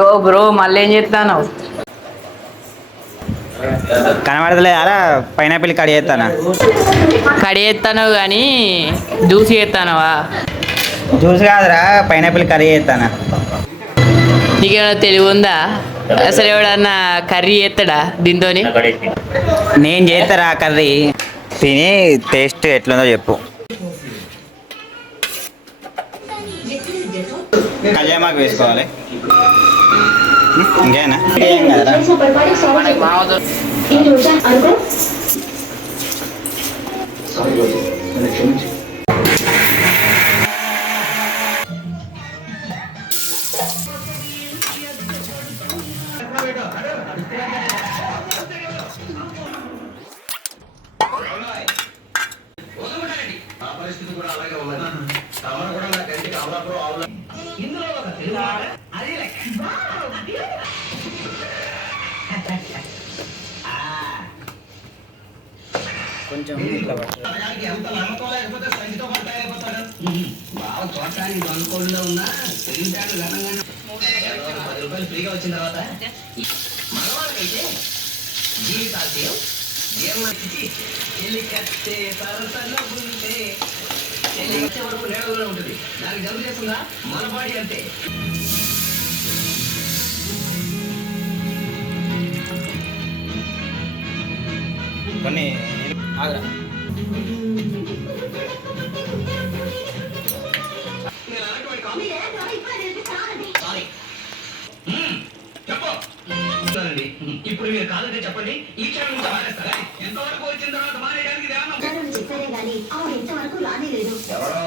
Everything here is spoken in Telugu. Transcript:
ఓ బ్రో మళ్ళీ ఏం చేస్తాను? కనబడతలే అలా పైనాపిల్ కడి చేస్తానా. కడి చేస్తాను కానీ జ్యూస్ చేస్తానవా? జ్యూస్ కాదురా, పైనాపిల్ కర్రీ చేస్తానా. నీకేమైనా తెలివి ఉందా? అసలు ఎవడన్నా కర్రీ చేస్తాడా దీంతో? నేను చేస్తారా కర్రీ, తిని టేస్ట్ ఎట్లుందో చెప్పు. కళ్యామాకు వేసుకోవాలి. ఇంకేనా ఏం కదరా. మనకి మామూలు కొంచెం ఇట్లా కొన్ని ఆగరా. ఇప్పుడు మీరు కాదంటే చెప్పండి, ఈ క్షణం నుంచి మానేస్తారా? ఎంతవరకు వచ్చిన తర్వాత మానేయడానికి చెప్పారే గానీ ఆవిడ ఇంతవరకు రానే లేదు. ఎవరో